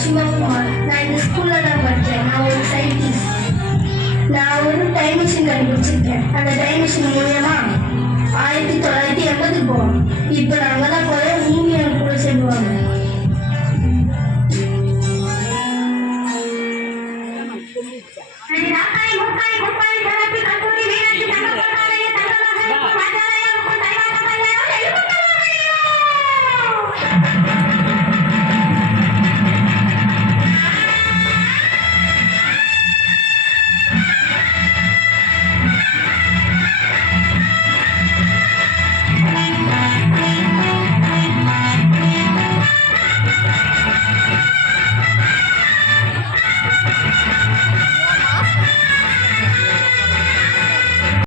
சிவகுமார். நான் இந்த ஸ்கூல்ல தான் படித்தேன். நான் ஒரு சயின்டிஸ்ட். நான் ஒரு டைம் மிஷின் கண்டுபிடிச்சிருக்கேன். அந்த டைம் மிஷின்